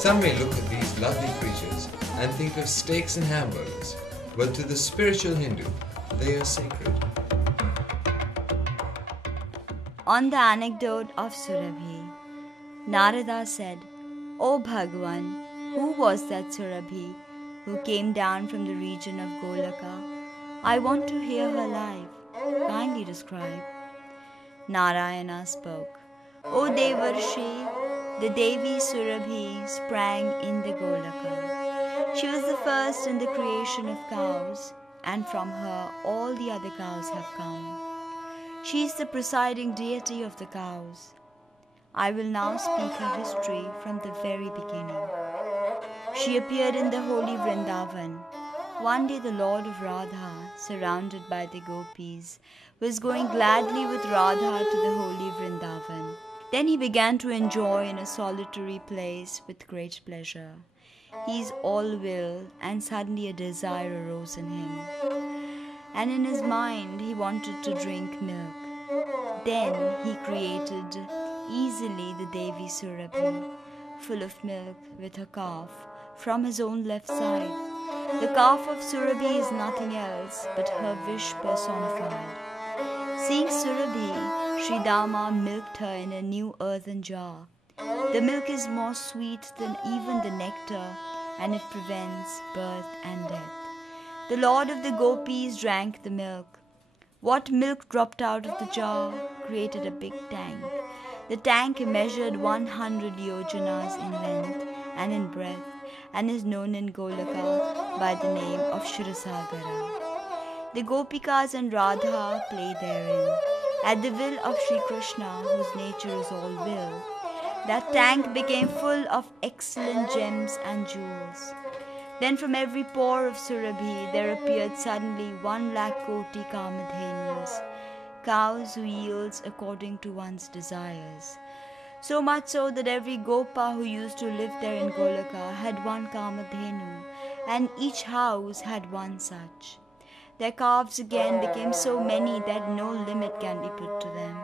Some may look at these lovely creatures and think of steaks and hamburgers, but to the spiritual Hindu, they are sacred. On the anecdote of Surabhi, Narada said, "O Bhagwan, who was that Surabhi who came down from the region of Golaka? I want to hear her live. Kindly describe." Narayana spoke, "O Devarshi, the Devi Surabhi sprang in the Golaka. She was the first in the creation of cows, and from her all the other cows have come. She is the presiding deity of the cows. I will now speak her history from the very beginning. She appeared in the holy Vrindavan. One day the Lord of Radha, surrounded by the gopis, was going gladly with Radha to the holy Vrindavan. Then he began to enjoy in a solitary place with great pleasure. He is all will, and suddenly a desire arose in him, and in his mind he wanted to drink milk. Then he created easily the Devi Surabhi, full of milk, with her calf, from his own left side. The calf of Surabhi is nothing else but her wish personified. Seeing Surabhi, Sri Dama milked her in a new earthen jar. The milk is more sweet than even the nectar, and it prevents birth and death. The Lord of the Gopis drank the milk. What milk dropped out of the jar created a big tank. The tank measured 100 yojanas in length and in breadth, and is known in Golaka by the name of Kshirsagara. The Gopikas and Radha play therein, at the will of Sri Krishna, whose nature is all will. That tank became full of excellent gems and jewels. Then from every pore of Surabhi there appeared suddenly 1,00,000 koti Kamadhenus, cows who yields according to one's desires. So much so that every Gopa who used to live there in Golaka had one Kamadhenu, and each house had one such. Their calves again became so many that no limit can be put to them.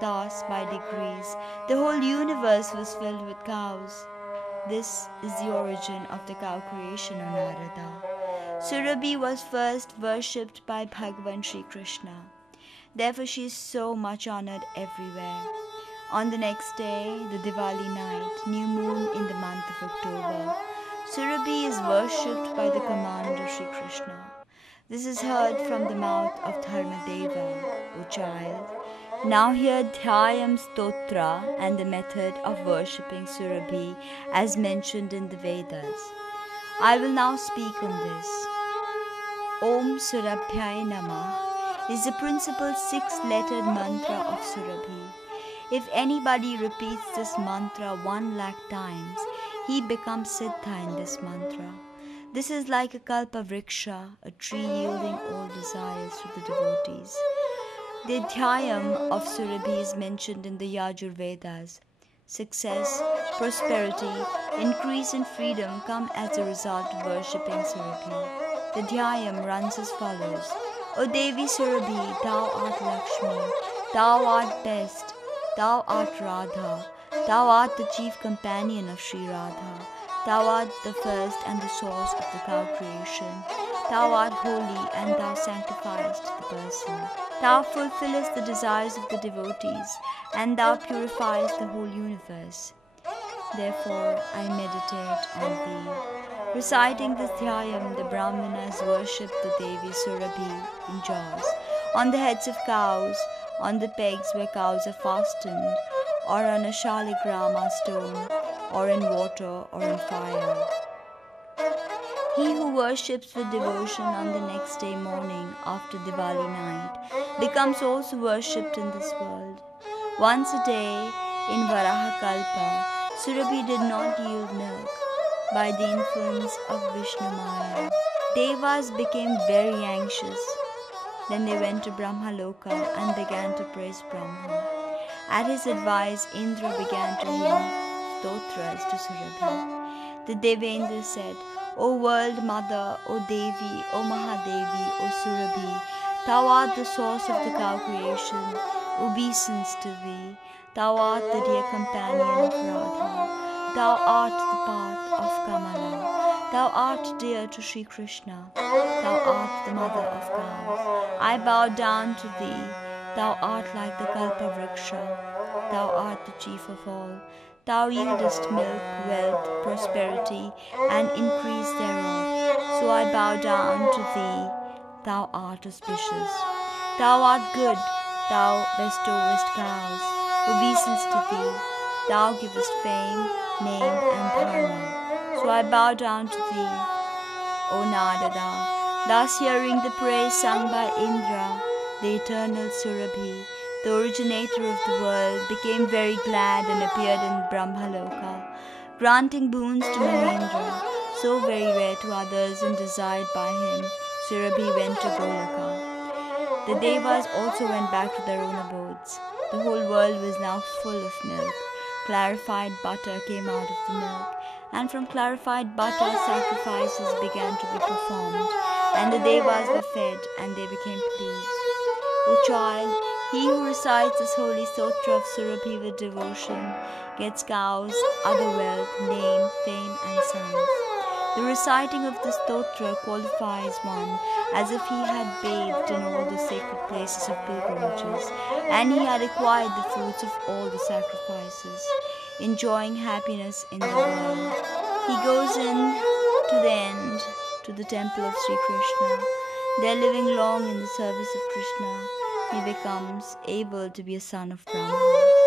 Thus, by degrees, the whole universe was filled with cows. This is the origin of the cow creation, O Narada. Surabhi was first worshipped by Bhagavan Sri Krishna. Therefore she is so much honored everywhere. On the next day, the Diwali night, new moon in the month of October, Surabhi is worshipped by the commander Sri Krishna. This is heard from the mouth of Dharmadeva, O child. Now hear Dhyayam Stotra and the method of worshipping Surabhi as mentioned in the Vedas. I will now speak on this. Om Surabhyai Namah is the principal 6-lettered mantra of Surabhi. If anybody repeats this mantra 1,00,000 times, he becomes Siddha in this mantra. This is like a kalpa vriksha, a tree yielding all desires to the devotees. The Dhyayam of Surabhi is mentioned in the Yajurvedas. Success, prosperity, increase and freedom come as a result of worshipping Surabhi. The Dhyayam runs as follows. O Devi Surabhi, thou art Lakshmi, thou art best, thou art Radha, thou art the chief companion of Sri Radha, thou art the first and the source of the cow creation, thou art holy and thou sanctifiest the person. Thou fulfillest the desires of the devotees, and thou purifiest the whole universe. Therefore I meditate on thee. Reciting this Dhyayam, the Brahmanas worship the Devi Surabhi in jars, on the heads of cows, on the pegs where cows are fastened, or on a shaligrama stone, or in water, or in fire. He who worships with devotion on the next day morning after Diwali night becomes also worshipped in this world. Once a day in Varaha Kalpa, Surabhi did not yield milk. By the influence of Vishnu Maya, Devas became very anxious. Then they went to Brahmaloka and began to praise Brahma. At his advice, Indra began to hymn stotras to Surabhi. The Devendra said, O world mother, O Devi, O Mahadevi, O Surabhi, thou art the source of the cow creation, obeisance to thee. Thou art the dear companion of Radha. Thou art the path of Kamala. Thou art dear to Sri Krishna. Thou art the mother of cows. I bow down to thee. Thou art like the Kalpavriksha. Thou art the chief of all. Thou yieldest milk, wealth, prosperity, and increase thereof. So I bow down to thee. Thou art auspicious. Thou art good. Thou bestowest cows, obeisance to thee. Thou givest fame, name, and dharma. So I bow down to thee, O Narada. Thus hearing the praise sung by Indra, the eternal Surabhi, the originator of the world, became very glad and appeared in Brahmaloka, granting boons to Mahendra, so very rare to others and desired by him. Surabhi went to Golaka. The Devas also went back to their own abodes. The whole world was now full of milk. Clarified butter came out of the milk, and from clarified butter sacrifices began to be performed, and the Devas were fed, and they became pleased. O child, he who recites this holy stotra of Surabhi with devotion gets cows, other wealth, name, fame, and sons. The reciting of the stotra qualifies one as if he had bathed in all the sacred places of pilgrimages, and he had acquired the fruits of all the sacrifices, enjoying happiness in the world. He goes in to the end to the temple of Sri Krishna. There, living long in the service of Krishna, he becomes able to be a son of Brahma.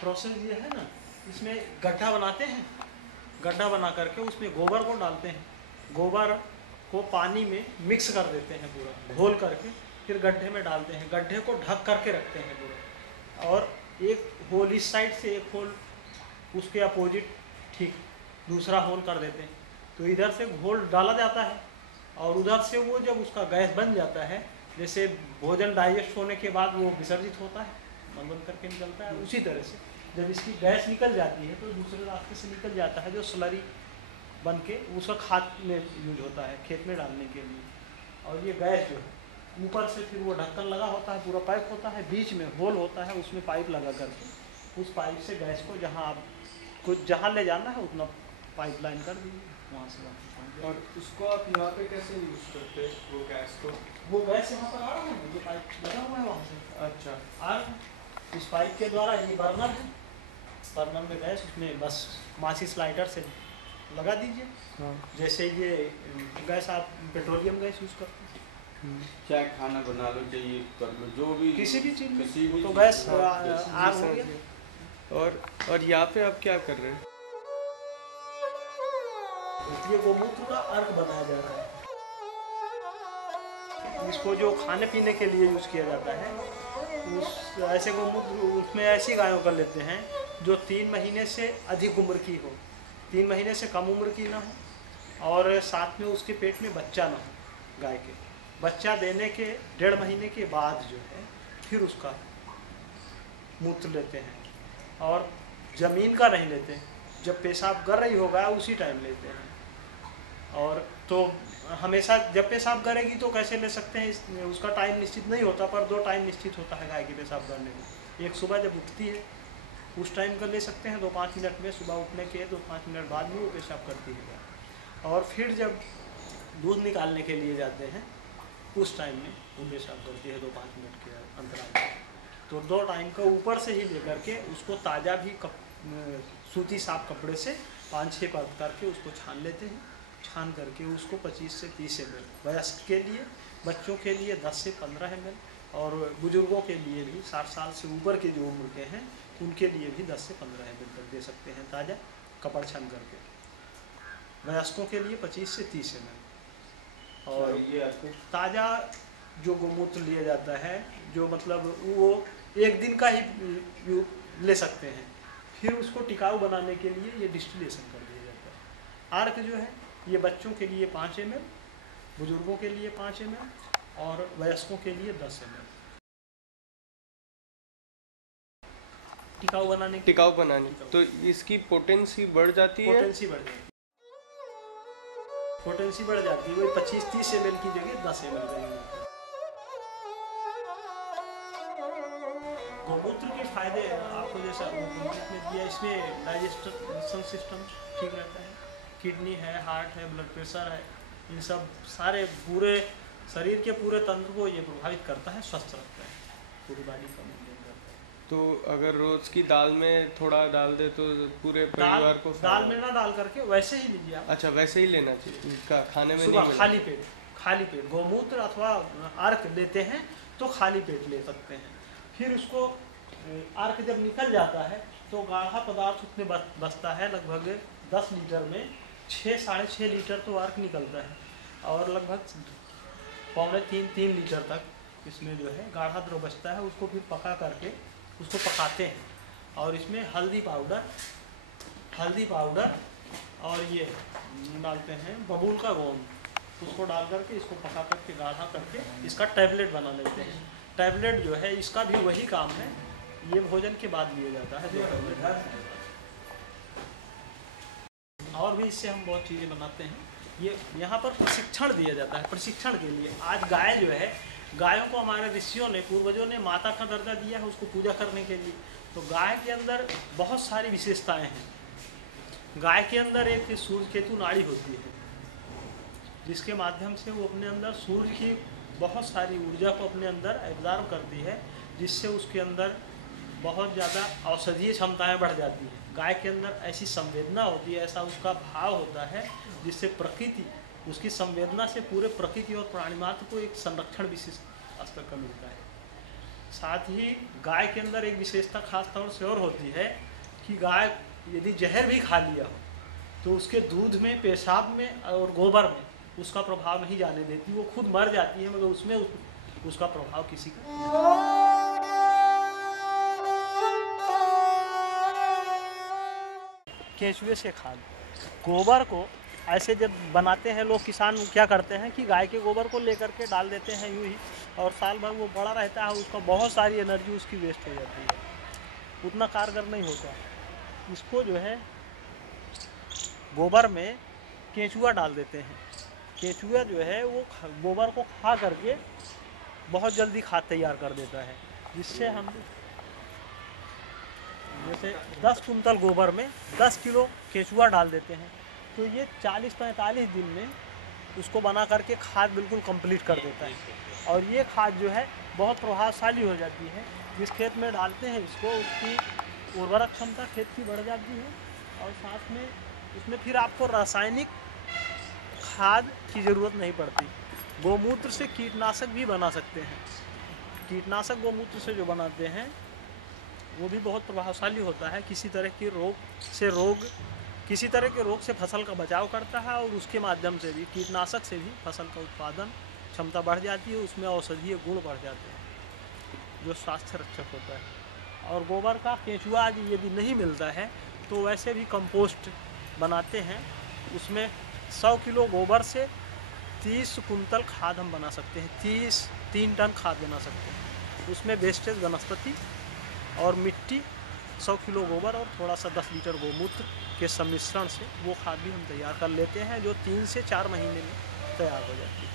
Process ये है ना, इसमें गड्ढा बनाते हैं, गड्ढा बना करके उसमें गोबर को डालते हैं, गोबर को पानी में मिक्स कर देते हैं पूरा घोल करके, फिर गड्ढे में डालते हैं, गड्ढे को ढक करके रखते हैं पूरा, और एक होल इस साइड से एक होल उसके अपोजिट ठीक दूसरा होल कर देते हैं, तो इधर से घोल डाला जाता है और उधर से वो जब उसका गैस बन जाता है, जैसे भोजन डाइजेस्ट होने के बाद वो विसर्जित होता है, मन बंद करके निकलता है, उसी तरह से जब इसकी गैस निकल जाती है तो दूसरे रास्ते से निकल जाता है, जो स्लरी बन के उसका खाद में यूज होता है, खेत में डालने के लिए। और ये गैस जो है ऊपर से फिर वो ढक्कन लगा होता है, पूरा पाइप होता है, बीच में होल होता है, उसमें पाइप लगा करके उस पाइप से गैस को जहाँ आप कुछ जहाँ ले जाना है उतना पाइप लाइन कर दीजिए, वहाँ से वहाँ। और उसको आप यहाँ पे कैसे यूज़ करते हैं वो गैस को? वो गैस यहाँ पर आ रहा है, ये पाइप लगा हुआ है वहाँ से। अच्छा, आ इस पाइप के द्वारा ये बर्नर है, बर्नर में गैस, उसमें बस माचिस लाइटर से लगा दीजिए। हाँ। जैसे ये गैस आप पेट्रोलियम गैस यूज़ करते हैं, चाहे खाना बना लो, चाहिए कर लो, जो भी किसी भी चीज़ में किसी भी तो चीज़ गैस में। आग हो गया। और यहाँ पे आप क्या कर रहे हैं? ये गोमूत्र का अर्क बनाया जा रहा है, इसको जो खाने पीने के लिए यूज़ किया जाता है, उस ऐसे गोमूत्र उसमें ऐसी गायों का लेते हैं जो 3 महीने से अधिक उम्र की हो, 3 महीने से कम उम्र की ना हो, और साथ में उसके पेट में बच्चा ना हो। गाय के बच्चा देने के 1.5 महीने के बाद जो है फिर उसका मूत्र लेते हैं, और ज़मीन का नहीं लेते, जब पेशाब कर रही होगा उसी टाइम लेते हैं। और तो हमेशा जब पेशाब करेगी तो कैसे ले सकते हैं, उसका टाइम निश्चित नहीं होता, पर 2 टाइम निश्चित होता है गाय की पेशाब करने में। एक सुबह जब उठती है उस टाइम कर ले सकते हैं 2-5 मिनट में, सुबह उठने के 2-5 मिनट बाद में वो पेशाब करती है। और फिर जब दूध निकालने के लिए जाते हैं उस टाइम में वो पेशाब करती है 2-5 मिनट के अंतराल में। तो 2 टाइम का ऊपर से ही लेकर के उसको ताज़ा भी सूती साफ कपड़े से 5-6 परत करके उसको छान लेते हैं। छान करके उसको 25 से 30 ml, वयस्क के लिए, बच्चों के लिए 10 से 15 ml, और बुजुर्गों के लिए भी 60 साल से ऊपर के जो उम्र के हैं उनके लिए भी 10 से 15 ml तक दे सकते हैं ताज़ा कपड़ छान करके। वयस्कों के लिए 25 से 30 ml। और ये ताज़ा जो गोमूत्र लिया जाता है, जो मतलब वो 1 दिन का ही ले सकते हैं, फिर उसको टिकाऊ बनाने के लिए ये डिस्टिलेशन कर दिया जाता है। आर्क जो है ये बच्चों के लिए 5 ml, बुजुर्गों के लिए 5 ml और वयस्कों के लिए 10 ml। टिकाऊ बनाने तो इसकी पोटेंसी बढ़ जाती है। पोटेंसी बढ़ जाती है, वही 25-30 ml की जगह 10 ml करेंगे। गोमूत्र के फायदे आपको जैसा दिया, इसमें डाइजेशन सिस्टम ठीक रहता है, किडनी है, हार्ट है, ब्लड प्रेशर है, इन सब सारे पूरे शरीर के पूरे तंत्र को ये प्रभावित करता है, स्वस्थ रखता है, पूरी बॉडी का मेंटेन करता है। तो अगर रोज की दाल में थोड़ा डाल दे तो पूरे परिवार को दाल में ना डाल करके वैसे ही लीजिए आप। अच्छा, वैसे ही लेना चाहिए, खाने में सुबह खाली पेट गोमूत्र अथवा अर्क लेते हैं तो खाली पेट ले सकते हैं। फिर उसको अर्क जब निकल जाता है तो गाढ़ा पदार्थ उसमें बचता है, लगभग 10 लीटर में 6-6.5 लीटर तो अर्क निकलता है, और लगभग 2.5-3 लीटर तक इसमें जो है गाढ़ा द्रव बचता है। उसको फिर पका करके उसको पकाते हैं, और इसमें हल्दी पाउडर और ये डालते हैं बबूल का गोंद, उसको डाल करके इसको पका करके गाढ़ा करके इसका टैबलेट बना लेते हैं। टैबलेट जो है इसका भी वही काम है, ये भोजन के बाद लिया जाता है 2 टैबलेट। और भी इससे हम बहुत चीज़ें बनाते हैं। ये यहाँ पर प्रशिक्षण दिया जाता है, प्रशिक्षण के लिए। आज गाय जो है, गायों को हमारे ऋषियों ने, पूर्वजों ने माता का दर्जा दिया है उसको पूजा करने के लिए। तो गाय के अंदर बहुत सारी विशेषताएं हैं। गाय के अंदर एक सूर्य केतु नाड़ी होती है, जिसके माध्यम से वो अपने अंदर सूर्य की बहुत सारी ऊर्जा को अपने अंदर एब्जॉर्ब करती है, जिससे उसके अंदर बहुत ज़्यादा औषधीय क्षमताएं बढ़ जाती हैं। गाय के अंदर ऐसी संवेदना होती है, ऐसा उसका भाव होता है, जिससे प्रकृति, उसकी संवेदना से पूरे प्रकृति और प्राणिमात्र को एक संरक्षण विशिष्ट स्तर का मिलता है। साथ ही गाय के अंदर एक विशेषता खास तौर से और होती है कि गाय यदि जहर भी खा लिया हो तो उसके दूध में, पेशाब में और गोबर में उसका प्रभाव नहीं जाने देती, वो खुद मर जाती है, मगर उसमें उसका प्रभाव किसी का। केंचुए से खाद, गोबर को ऐसे जब बनाते हैं लोग, किसान क्या करते हैं कि गाय के गोबर को लेकर के डाल देते हैं यूँ ही, और साल भर वो बड़ा रहता है, उसका बहुत सारी एनर्जी उसकी वेस्ट हो जाती है, उतना कारगर नहीं होता। इसको जो है गोबर में केंचुआ डाल देते हैं। केंचुआ जो है वो गोबर को खा करके बहुत जल्दी खाद तैयार कर देता है, जिससे हम जैसे 10 कुंतल गोबर में 10 किलो केंचुआ डाल देते हैं, तो ये 40-45 दिन में उसको बना करके खाद बिल्कुल कंप्लीट कर देता है। और ये खाद जो है बहुत प्रभावशाली हो जाती है। जिस खेत में डालते हैं इसको, उसकी उर्वरक क्षमता खेत की बढ़ जाती है, और साथ में उसमें फिर आपको रासायनिक खाद की ज़रूरत नहीं पड़ती। गोमूत्र से कीटनाशक भी बना सकते हैं। कीटनाशक गोमूत्र से जो बनाते हैं वो भी बहुत प्रभावशाली होता है। किसी तरह के रोग से फसल का बचाव करता है, और उसके माध्यम से भी, कीटनाशक से भी फसल का उत्पादन क्षमता बढ़ जाती है, उसमें औषधीय गुण बढ़ जाते हैं, जो स्वास्थ्य रक्षक होता है। और गोबर का केंचुआ यदि नहीं मिलता है तो वैसे भी कंपोस्ट बनाते हैं। उसमें 100 किलो गोबर से 30 कुंतल खाद हम बना सकते हैं, 3 टन खाद बना सकते हैं। उसमें वेस्टेज वनस्पति और मिट्टी, 100 किलो गोबर और थोड़ा सा 10 लीटर गोमूत्र के सम्मिश्रण से वो खाद भी हम तैयार कर लेते हैं, जो 3 से 4 महीने में तैयार हो जाती है।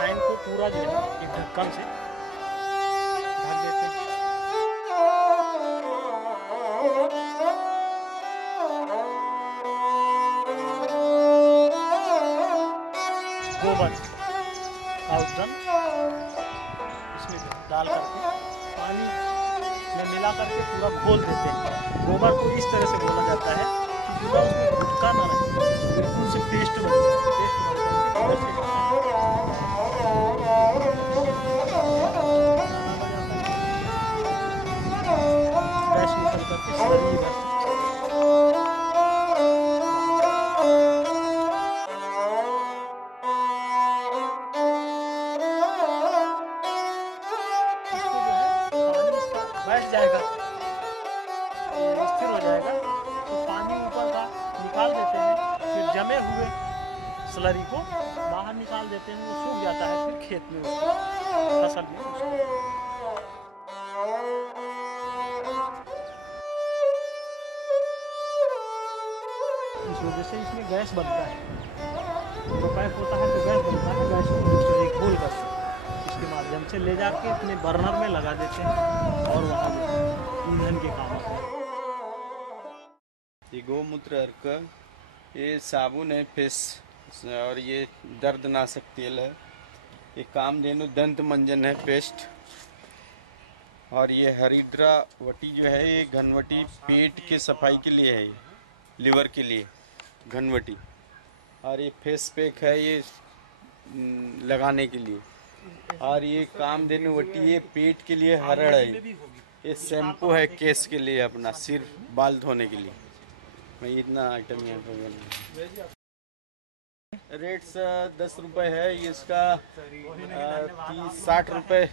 टाइम को पूरा जो है एक ढक्कन से ढक देते हैं। गोबर का उद्गम इसमें डाल करके पानी में मिला करके पूरा घोल देते हैं। गोबर को इस तरह से घोला जाता है कि पूरा उसमें गुटका ना रहे, बिल्कुल से पेस्ट बन जाए। पेस्ट बन करके गैस निकल करके स्लरी बन। बैठ जाएगा, स्थिर हो जाएगा, तो पानी ऊपर का निकाल देते हैं। फिर जमे हुए स्लरी को बाहर निकाल देते हैं, वो सूख जाता है। फिर खेत में उसको फसल में उसको इस वजह से इसमें गैस बनता है। तो पैक होता है तो गैस बनता है। गैस को एक घोल करके इसके माध्यम से ले जाके अपने बर्नर में लगा देते हैं और वहाँ ईंधन के काम आते हैं। ये गौमूत्र अर्क, ये साबुन है फेस, और ये दर्दनाशक तेल है। ये कामधेनु दंत मंजन है पेस्ट, और ये हरिद्रा वटी जो है ये घनवटी पेट के सफाई के लिए है, ये लिवर के लिए घनवटी। और ये फेस पैक है, ये लगाने के लिए। और ये कामधेनु वटी ये पेट के लिए हरड़ है। ये शैम्पू है केस के लिए, अपना सिर बाल धोने के लिए। मैं इतना आइटम यहाँ पर बना। रेट 10 रुपये है इसका, 30-60 रुपये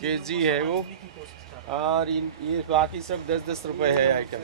केजी है वो। और ये बाकी सब 10-10 रुपये है आइटम।